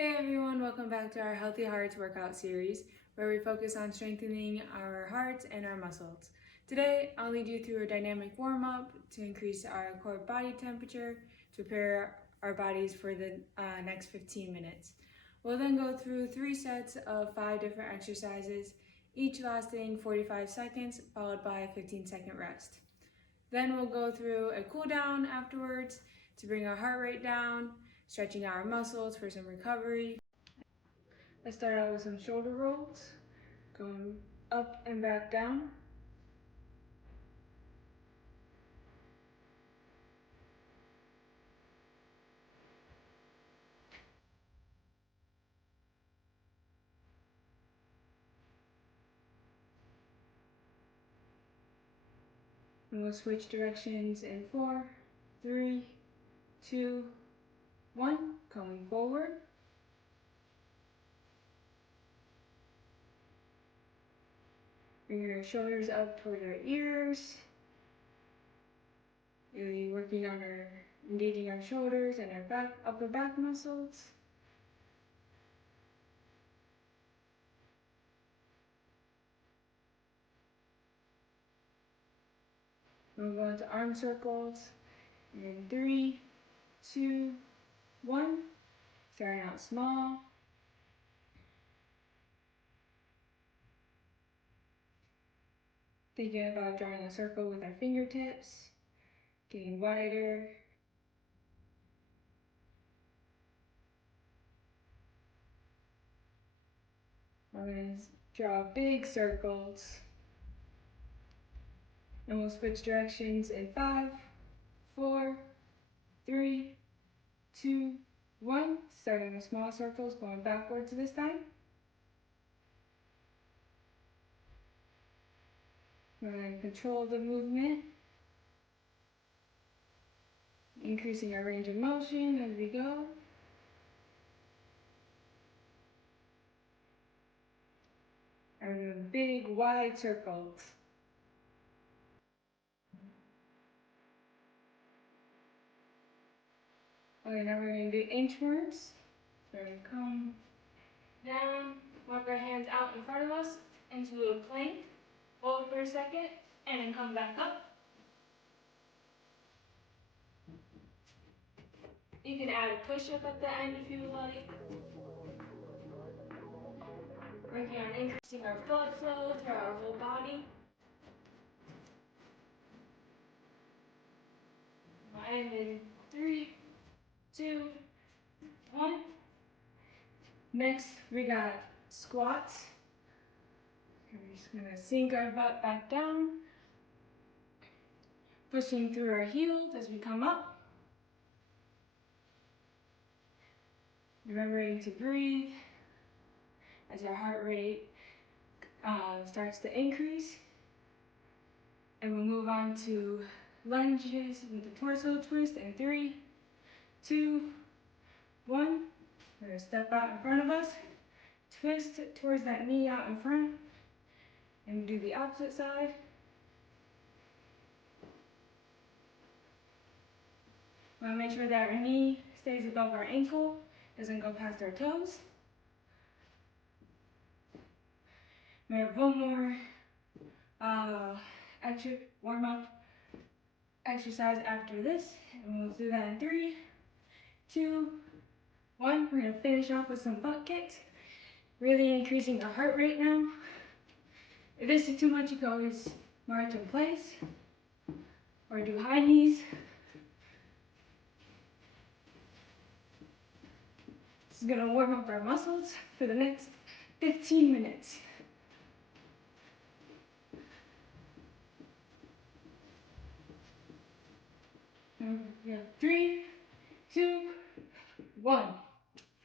Hey everyone, welcome back to our Healthy Hearts workout series where we focus on strengthening our hearts and our muscles. Today, I'll lead you through a dynamic warm-up to increase our core body temperature to prepare our bodies for the next 15 minutes. We'll then go through 3 sets of 5 different exercises, each lasting 45 seconds followed by a 15-second rest. Then we'll go through a cool down afterwards to bring our heart rate down, stretching our muscles for some recovery. Let's start out with some shoulder rolls, going up and back down. And we'll switch directions in 4, 3, 2, 1, going forward. Bring your shoulders up toward our ears. Really working on engaging our shoulders and our upper back muscles. We'll go into arm circles in 3, 2, 1. Starting out small. Thinking about drawing a circle with our fingertips, getting wider. We're going to draw big circles. And we'll switch directions in 5, 4, 3, 2, 1. Starting with small circles, going backwards this time. We're going to control the movement, increasing our range of motion as we go. And we're doing big, wide circles. Okay, now we're going to do inchworms. So we're going to come down, walk our hands out in front of us into a plank. Hold for a second, and then come back up. You can add a push-up at the end if you like. Working on increasing our blood flow throughout our whole body. And in 3, 2, 1. Next, we got squats. We're just gonna sink our butt back down, pushing through our heels as we come up. Remembering to breathe as our heart rate starts to increase. And we'll move on to lunges with the torso twist in 3, 2, 1. We're gonna step out in front of us, twist towards that knee out in front, and do the opposite side. We want to make sure that our knee stays above our ankle, doesn't go past our toes. We have one more warm-up exercise after this, and we'll do that in 3, 2, 1. We're going to finish off with some butt kicks, really increasing our heart rate now. If this is too much, you can always march in place or do high knees. This is going to warm up our muscles for the next 15 minutes. Yeah. 3, 2, 1.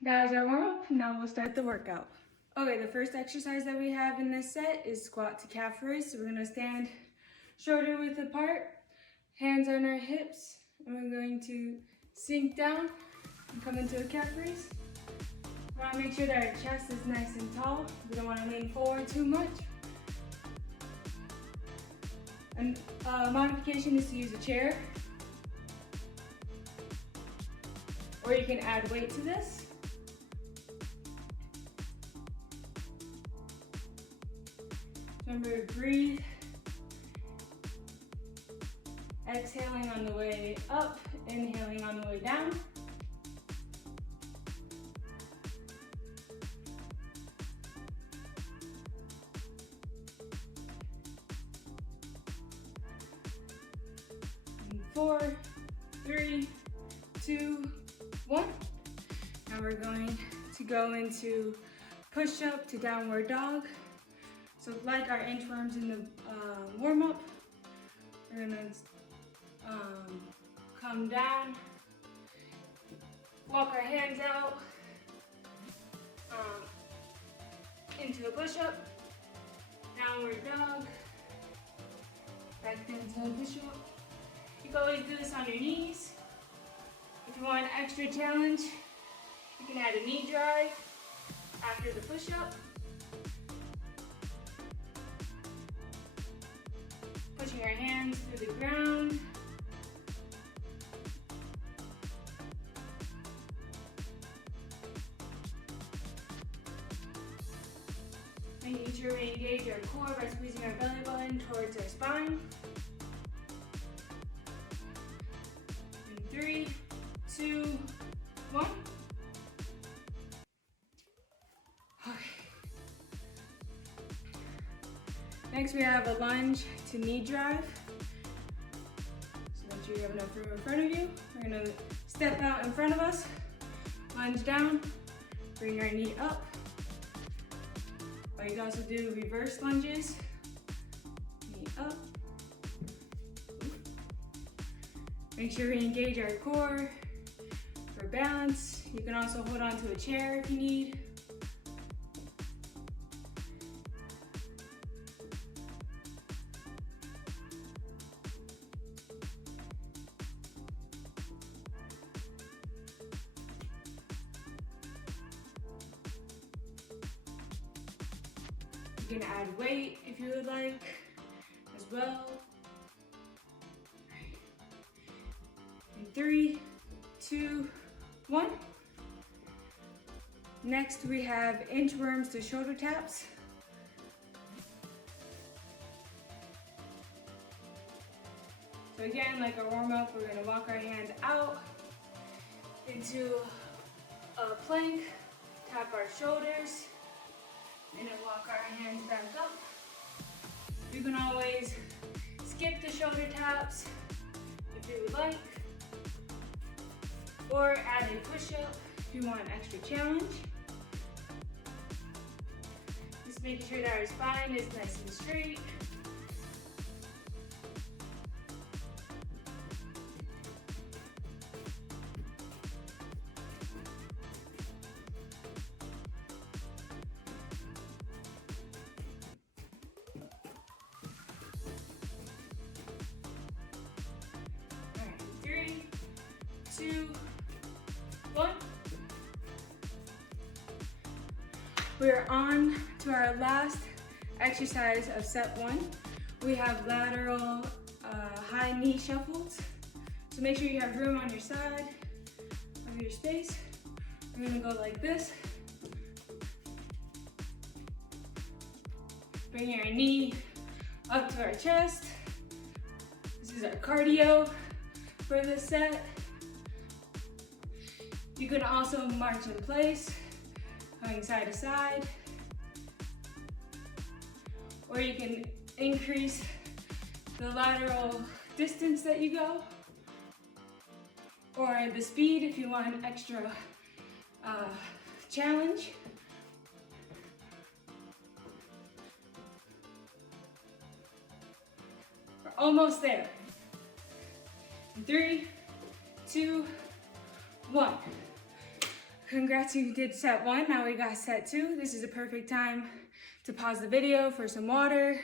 That is our warm-up. Now we'll start the workout. Okay, the first exercise that we have in this set is squat to calf raise. So we're going to stand shoulder width apart, hands on our hips, and we're going to sink down and come into a calf raise. We want to make sure that our chest is nice and tall. We don't want to lean forward too much. And modification is to use a chair, or you can add weight to this. Remember, breathe. Exhaling on the way up, inhaling on the way down. And 4, 3, 2, 1. Now we're going to go into push-up to downward dog. So like our inchworms in the warm-up, we're gonna come down, walk our hands out into a push-up, downward dog, back into a push-up. You can always do this on your knees. If you want an extra challenge, you can add a knee drive after the push-up. Pushing our hands through the ground. Making sure we engage our core by squeezing our belly button towards our spine. In 3, 2, 1. Okay. Next we have a lunge to knee drive. So make sure you have enough room in front of you. We're gonna step out in front of us, lunge down, bring our knee up. Or you can also do reverse lunges. Knee up. Make sure we engage our core for balance. You can also hold on to a chair if you need. You can add weight if you would like as well. In 3, 2, 1. Next we have inchworms to shoulder taps. So again, like our warm up, we're gonna walk our hands out into a plank, tap our shoulders, and then walk our hands back up. You can always skip the shoulder taps if you would like, or add a push-up if you want an extra challenge. Just making sure that our spine is nice and straight. All right, 3, 2, 1. We're on to our last exercise of set 1. We have lateral high knee shuffles. So make sure you have room on your side of your space. We're gonna go like this. Bring our knee up to our chest. This is our cardio for this set. You can also march in place, going side to side. Or you can increase the lateral distance that you go, or the speed if you want an extra challenge. We're almost there. 3, 2, 1. Congrats, you did set 1. Now we got set 2. This is a perfect time to pause the video for some water,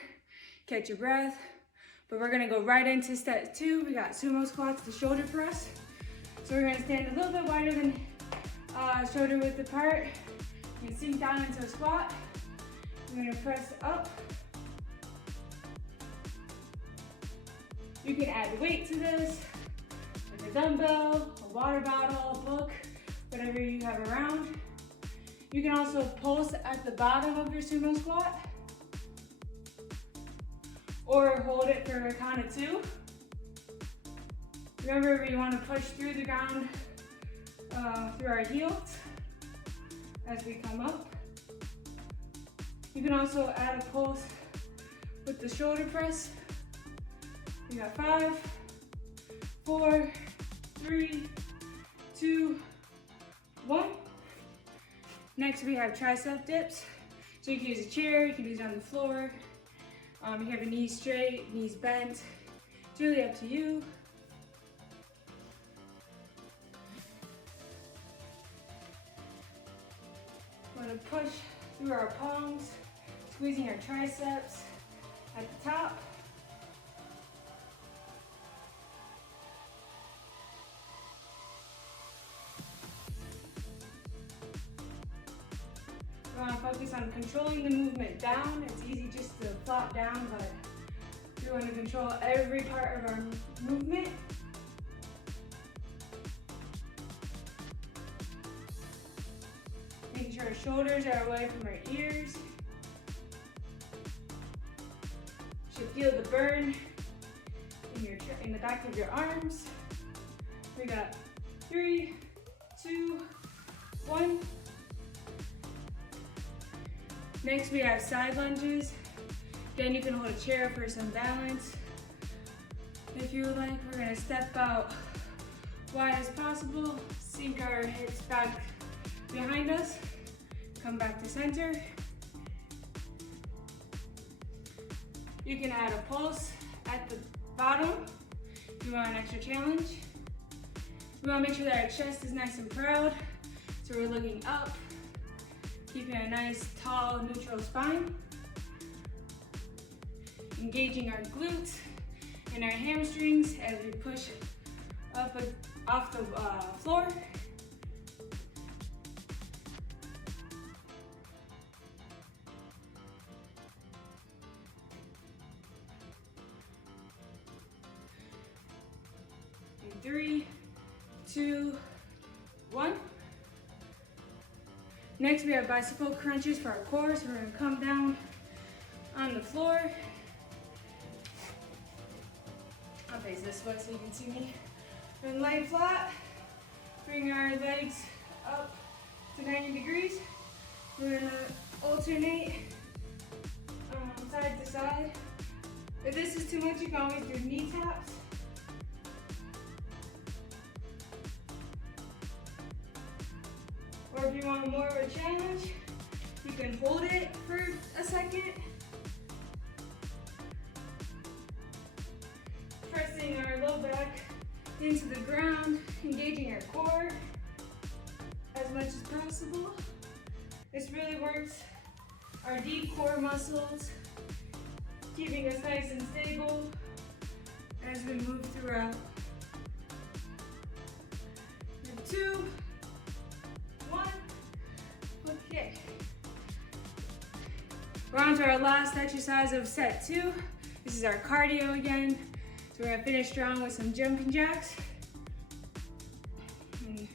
catch your breath. But we're gonna go right into set 2. We got sumo squats to shoulder press. So we're gonna stand a little bit wider than shoulder width apart. You can sink down into a squat. We're gonna press up. You can add weight to this, like a dumbbell, a water bottle, a book, whatever you have around. You can also pulse at the bottom of your sumo squat. or hold it for a count of 2. Remember, we want to push through the ground, through our heels as we come up. You can also add a pulse with the shoulder press. We got 5, 4, 3, 2, 1. Next we have tricep dips. So you can use a chair, you can use it on the floor. You have your knees straight, knees bent. It's really up to you. We're going to push through our palms, squeezing our triceps at the top. We want to focus on controlling the movement down. It's easy just to flop down, but we want to control every part of our movement. Making sure our shoulders are away from our ears. Should feel the burn in the back of your arms. We got 3, 2, 1. Next we have side lunges. Again, you can hold a chair for some balance. If you would like, we're gonna step out wide as possible, sink our hips back behind us, come back to center. You can add a pulse at the bottom if you want an extra challenge. We want to make sure that our chest is nice and proud, so we're looking up, keeping a nice, tall, neutral spine. Engaging our glutes and our hamstrings as we push up off the floor. In 3, 2, 1. Next we have bicycle crunches for our core, so we're going to come down on the floor. I'll face this way so you can see me. Then lay flat, bring our legs up to 90 degrees. We're going to alternate side to side. If this is too much, you can always do knee taps. Or if you want more of a challenge, you can hold it for a second. Pressing our low back into the ground, engaging our core as much as possible. This really works our deep core muscles, keeping us nice and stable as we move throughout. 2, 1, okay. We're on to our last exercise of set 2. This is our cardio again. So we're gonna finish strong with some jumping jacks. And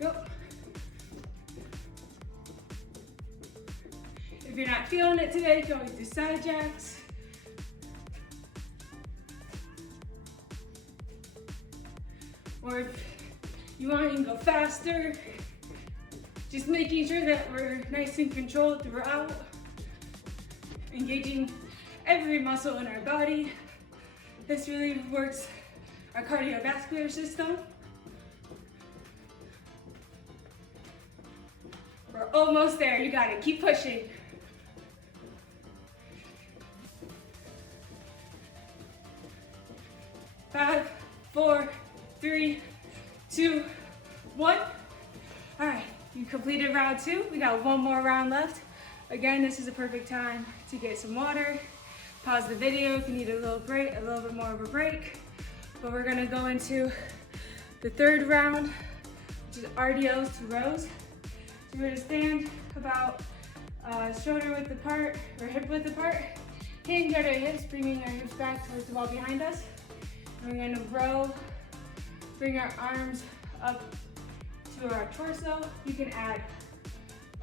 go. If you're not feeling it today, you can always do side jacks. Or if you want, you can go faster. Just making sure that we're nice and controlled throughout. Engaging every muscle in our body. This really works our cardiovascular system. We're almost there, you got it, keep pushing. Five, 4, 3, 2, 1. All right, you completed round 2. We got one more round left. Again, this is a perfect time to get some water. Pause the video if you need a little break, a little bit more of a break. But we're gonna go into the third round, which is RDLs to rows. So we're gonna stand about shoulder width apart or hip width apart. Hinge at our hips, bringing our hips back towards the wall behind us. And we're gonna row, bring our arms up to our torso. You can add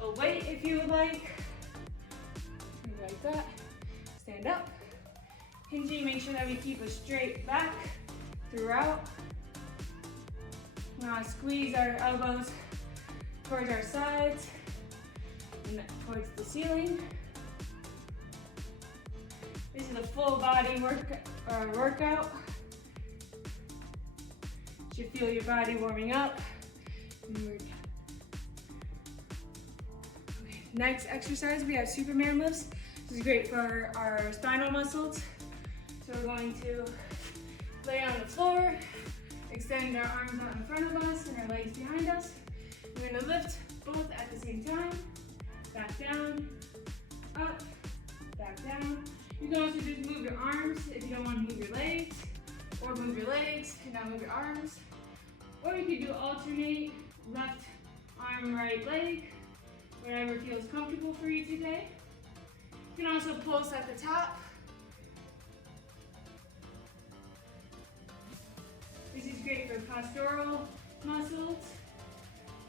a weight if you would like. Like that. Stand up, Hinging, make sure that we keep a straight back throughout. Now squeeze our elbows towards our sides and towards the ceiling. This is a full body workout. You should feel your body warming up. Okay. Next exercise, we have Superman lifts. This is great for our spinal muscles. So we're going to lay on the floor, extend our arms out in front of us and our legs behind us. We're going to lift both at the same time. Back down, up, back down. You can also just move your arms if you don't want to move your legs, or move your legs and not move your arms. Or you could do alternate, left arm, right leg, whatever feels comfortable for you today. You can also pulse at the top. This is great for postural muscles,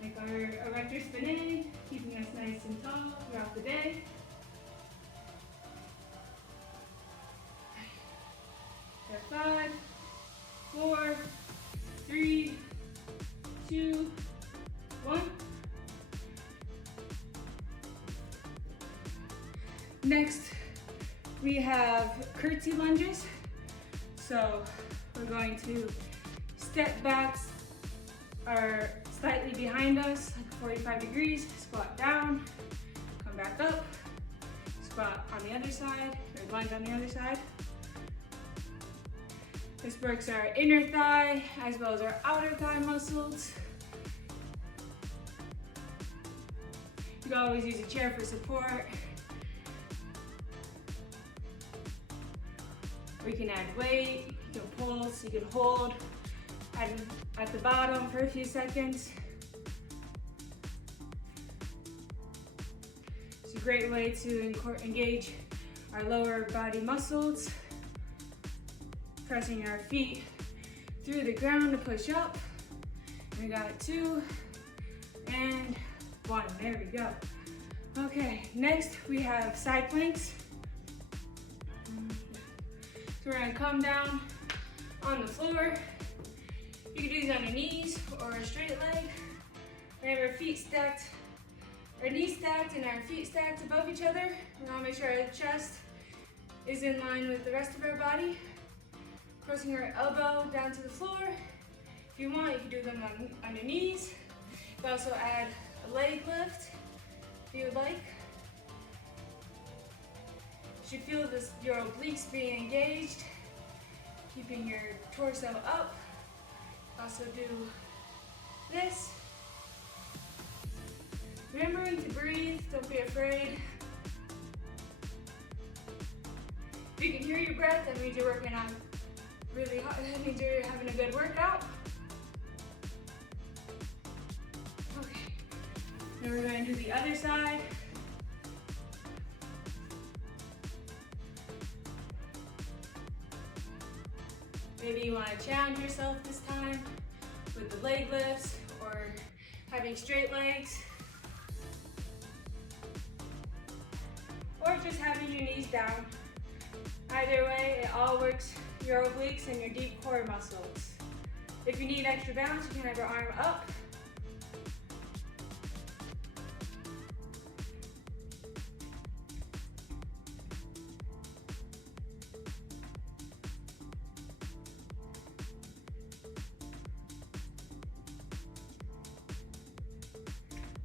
like our erector spinae, keeping us nice and tall throughout the day. Got 5, 4, 3, 2, 1. Next, we have curtsy lunges. So we're going to step back, are slightly behind us, like 45 degrees, squat down, come back up, squat on the other side, or lunge on the other side. This works our inner thigh as well as our outer thigh muscles. You can always use a chair for support. Or you can add weight, you can pulse, you can hold at the bottom for a few seconds. It's a great way to engage our lower body muscles. Pressing our feet through the ground to push up. We got 2 and 1. There we go. Okay, next we have side planks. So we're gonna come down on the floor. You can do these on your knees or a straight leg. We have our feet stacked, our knees stacked and our feet stacked above each other. We wanna make sure our chest is in line with the rest of our body. Pressing your elbow down to the floor. If you want, you can do them on your knees. You can also add a leg lift if you would like. You should feel your obliques being engaged, keeping your torso up. Also do this. Remembering to breathe, don't be afraid. If you can hear your breath, that means you're working on really hard. That means you're having a good workout. Okay. Now we're going to do the other side. Maybe you want to challenge yourself this time with the leg lifts or having straight legs. Or just having your knees down. Either way, it all works your obliques and your deep core muscles. If you need extra balance, you can have your arm up.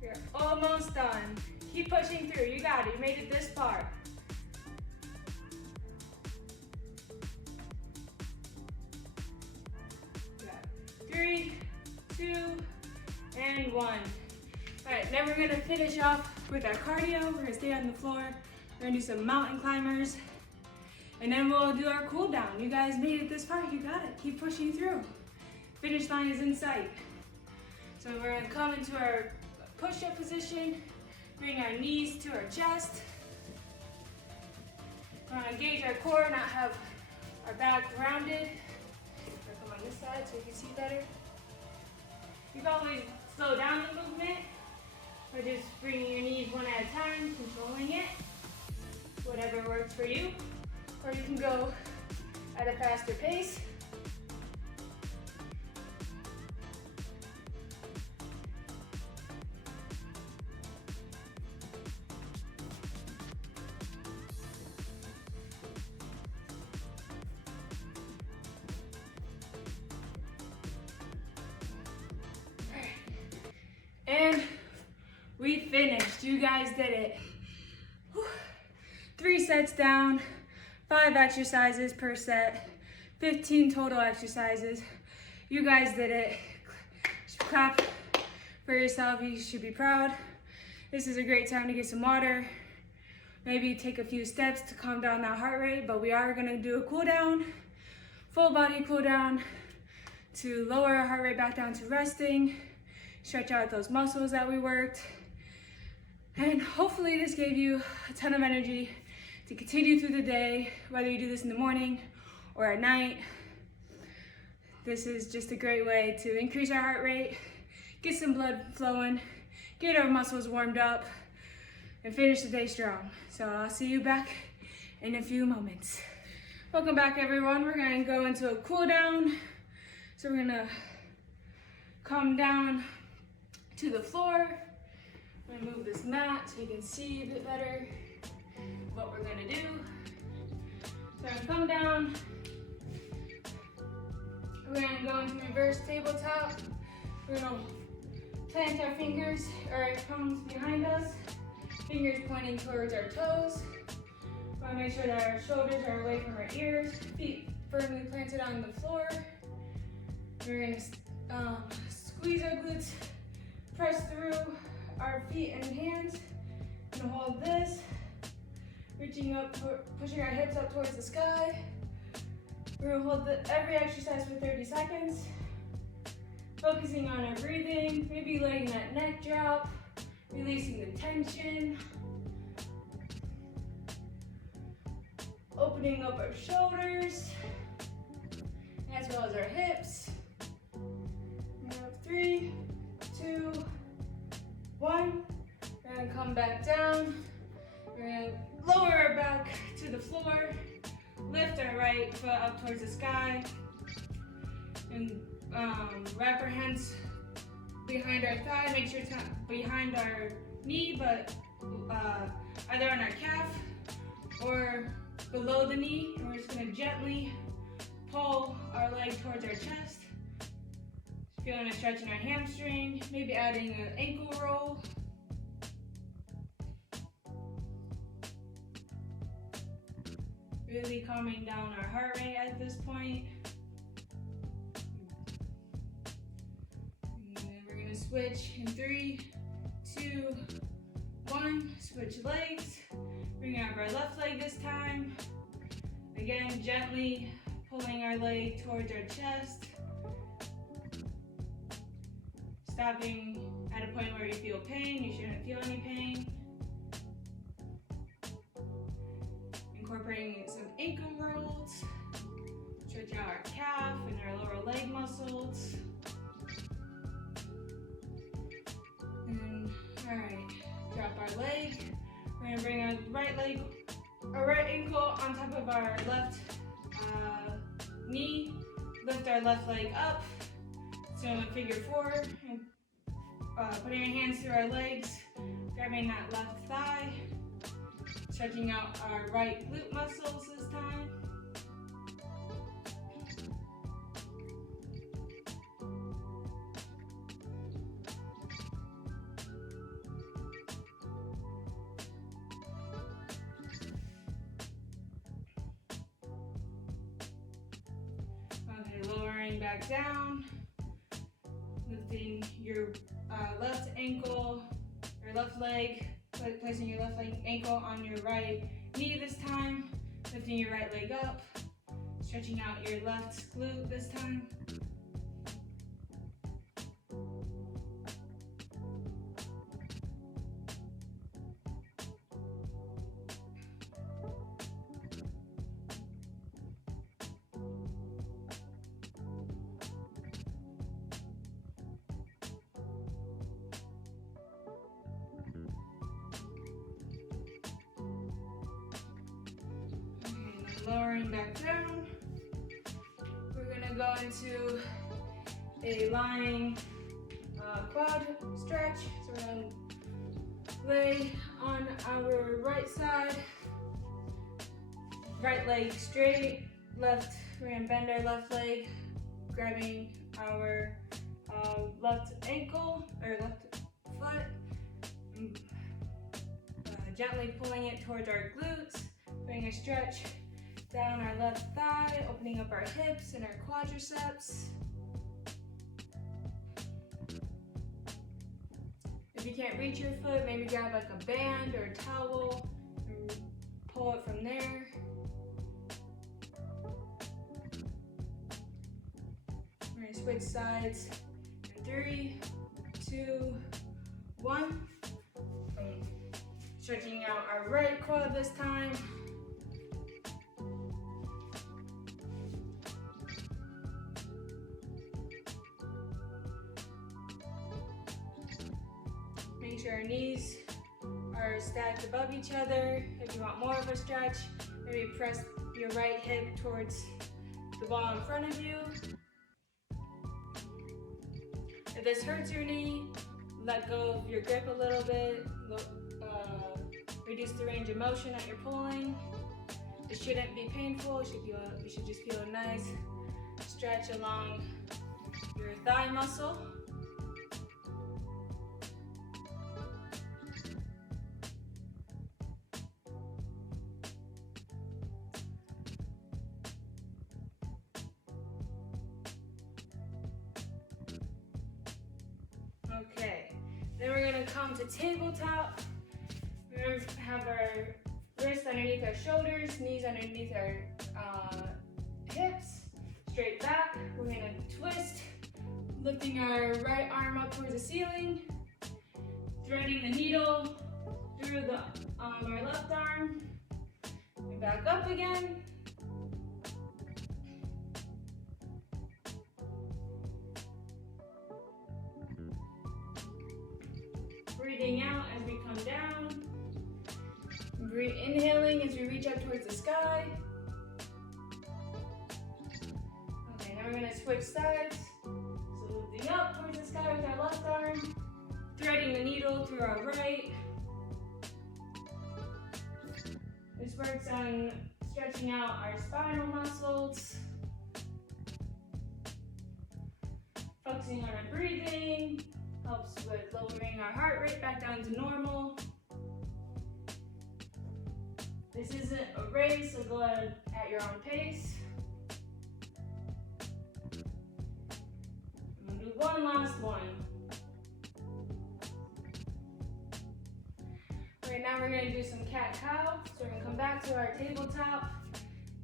You're almost done. Keep pushing through. You got it. You made it this far. Three, 2, and 1. All right, then we're gonna finish off with our cardio. We're gonna stay on the floor. We're gonna do some mountain climbers. And then we'll do our cool down. You guys made it this far, you got it. Keep pushing through. Finish line is in sight. So we're gonna come into our push-up position. Bring our knees to our chest. We wanna engage our core, not have our back rounded. Come on this side so you can see better. You can always slow down the movement or just bringing your knees one at a time, controlling it, whatever works for you. Or you can go at a faster pace. And we finished. You guys did it. 3 sets down, 5 exercises per set, 15 total exercises. You guys did it. Clap for yourself. You should be proud. This is a great time to get some water. Maybe take a few steps to calm down that heart rate, but we are gonna do a cool down, full body cool down to lower our heart rate back down to resting. Stretch out those muscles that we worked. And hopefully this gave you a ton of energy to continue through the day, whether you do this in the morning or at night. This is just a great way to increase our heart rate, get some blood flowing, get our muscles warmed up, and finish the day strong. So I'll see you back in a few moments. Welcome back, everyone. We're gonna go into a cool down. So we're gonna come down to the floor. I'm gonna move this mat so you can see a bit better what we're gonna do. So I'm gonna come down. We're gonna go into reverse tabletop. We're gonna plant our fingers or our palms behind us, fingers pointing towards our toes. We wanna make sure that our shoulders are away from our ears, feet firmly planted on the floor. We're gonna squeeze our glutes, press through our feet and hands, and hold this, reaching up, pushing our hips up towards the sky. We're gonna hold every exercise for 30 seconds, focusing on our breathing, maybe letting that neck drop, releasing the tension, opening up our shoulders, as well as our hips. We have 3, 2, 1. We're gonna come back down. We're gonna lower our back to the floor, lift our right foot up towards the sky, and wrap our hands behind our thigh. Make sure it's not behind our knee, but either on our calf or below the knee. And we're just gonna gently pull our leg towards our chest. Feeling a stretch in our hamstring, maybe adding an ankle roll. Really calming down our heart rate at this point. And then we're gonna switch in 3, 2, 1. Switch legs. Bring up our left leg this time. Again, gently pulling our leg towards our chest. Stopping at a point where you feel pain. You shouldn't feel any pain. Incorporating some ankle rolls. Stretch out our calf and our lower leg muscles. And all right, drop our leg. We're gonna bring our right ankle on top of our left knee. Lift our left leg up. So in figure 4, and putting our hands through our legs, grabbing that left thigh, stretching out our right glute muscles this time. Okay, lowering back down. Lifting your left ankle, or left leg, placing your left ankle on your right knee this time, lifting your right leg up, stretching out your left glute this time. Lowering back down. go into a lying quad stretch. So we're gonna lay on our right side, right leg straight, left, we're gonna bend our left leg, grabbing our left ankle, or left foot, gently pulling it towards our glutes, doing a stretch down our left thigh, opening up our hips and our quadriceps. If you can't reach your foot, maybe grab like a band or a towel and pull it from there. We're gonna switch sides in 3, 2, 1. Stretching out our right quad this time. Make sure our knees are stacked above each other. If you want more of a stretch, maybe press your right hip towards the wall in front of you. If this hurts your knee, let go of your grip a little bit. Reduce the range of motion that you're pulling. It shouldn't be painful. You should just feel a nice stretch along your thigh muscle. Okay, then we're gonna come to tabletop. We're going to have our wrists underneath our shoulders, knees underneath our hips, straight back. We're going to twist, lifting our right arm up towards the ceiling, threading the needle through our left arm, and back up again. Breathing out as we come down. Inhaling as we reach up towards the sky. Okay, now we're going to switch sides. So lifting up towards the sky with our left arm, threading the needle through our right. This works on stretching out our spinal muscles. Focusing on our breathing helps with lowering our heart rate back down to normal. This isn't a race, so go ahead at your own pace. I'm gonna do one last one. Right now we're gonna do some cat-cow. So we're gonna come back to our tabletop.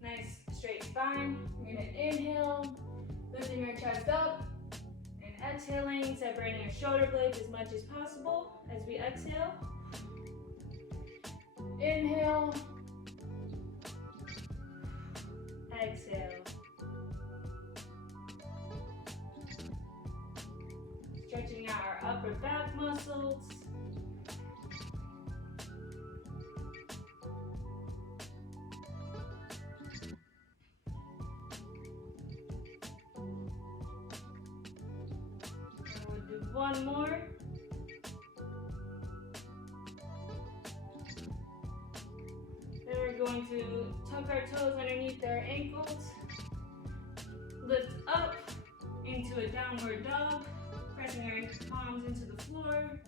Nice straight spine. We're gonna inhale, lifting our chest up, and exhaling, separating our shoulder blades as much as possible as we exhale. Inhale. Exhale. Stretching out our upper back muscles. And we'll do one more. Then we're going to tuck our toes underneath our ankles, lift up into a downward dog, pressing our palms into the floor,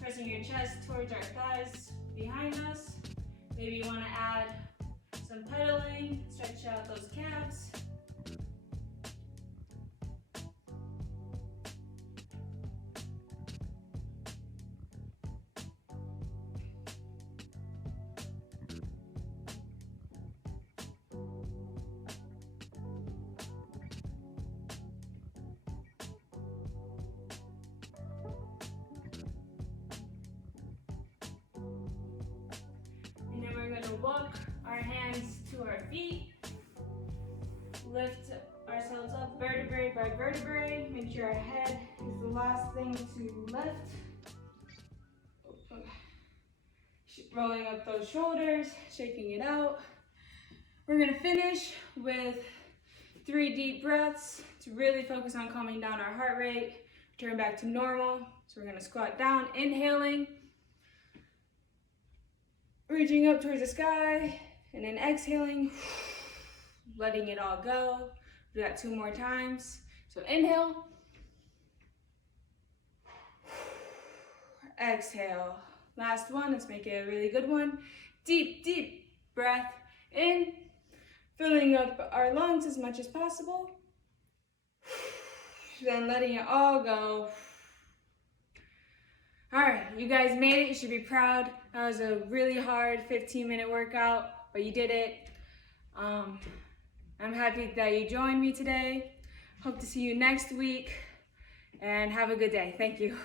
pressing your chest towards our thighs behind us. Maybe you want to add some pedaling, stretch out those calves. And then we're going to walk our hands to our feet, lift ourselves up vertebrae by vertebrae, make sure our head is the last thing to lift. Rolling up those shoulders, shaking it out. We're going to finish with 3 deep breaths to really focus on calming down our heart rate, return back to normal. So we're gonna squat down, inhaling, reaching up towards the sky, and then exhaling, letting it all go. Do that 2 more times. So inhale, exhale. Last one, let's make it a really good one. Deep, deep breath in, filling up our lungs as much as possible. Then letting it all go. All right, you guys made it. You should be proud. That was a really hard 15-minute workout, but you did it. I'm happy that you joined me today. Hope to see you next week, and have a good day. Thank you.